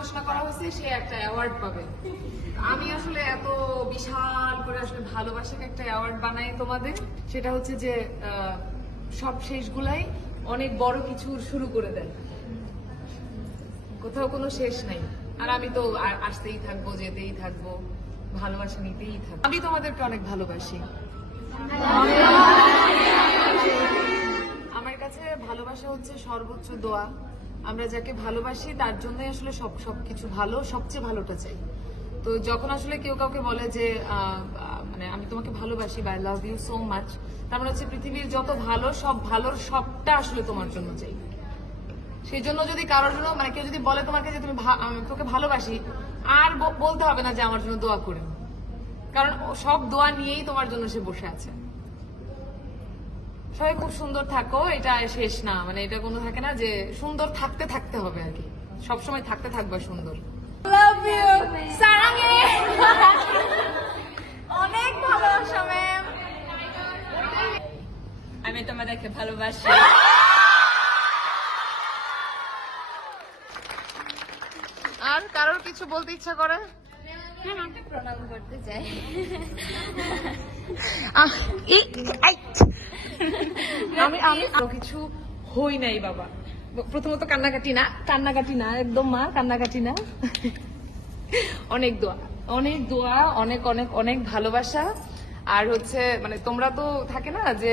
ঘোষণা করা হয়েছে সে একটা অ্যাওয়ার্ড পাবে। আমি আসলে এত বিশাল করে আসলে ভালোবাসাকে একটা অ্যাওয়ার্ড বানাই তোমাদের, সেটা হচ্ছে যে সব শেষগুলাই অনেক বড় কিছু শুরু করে দেয়, কোথাও কোনো শেষ নাই। আর আমি তো আসতেই থাকবো, যেতেই থাকবো, ভালোবাসা নিতেই থাকবো। আমি তোমাদেরকে অনেক ভালোবাসি। আমার কাছে ভালোবাসা হচ্ছে সর্বোচ্চ দোয়া। আমরা যাকে ভালোবাসি তার জন্যই আসলে সবকিছু ভালো, সবচেয়ে ভালোটা চাই। তো যখন আসলে কেউ কাউকে বলে যে মানে আমি তোমাকে ভালোবাসি বা I love you so much, তার মানে হচ্ছে পৃথিবীর যত ভালো, সব ভালোর সবটা আসলে তোমার জন্য চাই। সেই জন্য যদি কারোর জন্য মানে কেউ যদি বলে তোমাকে যে তুমি তোকে ভালোবাসি, আর বলতে হবে না যে আমার জন্য দোয়া করে, কারণ সব দোয়া নিয়েই তোমার জন্য সে বসে আছে। সবাই খুব সুন্দর থাকো, এটা শেষ না, মানে এটা কোনো থাকে না যে সুন্দর থাকতে থাকতে হবে আর কি, সবসময় থাকতে থাকবে সুন্দর। লাভ ইউ সারাঙ্গে, অনেক ভালোবাসা ম্যাম। আমি তোমাদেরকে ভালোবাসি। আর কারোর কিছু বলতে ইচ্ছা করে? প্রণাম করতে চাই। আমি কিছু হই নাই বাবা। প্রথমত কান্নাকাটি না একদম, মা কান্নাকাটি না। অনেক দোয়া, অনেক অনেক অনেক অনেক ভালোবাসা। আর হচ্ছে মানে তোমরা তো থাকে না যে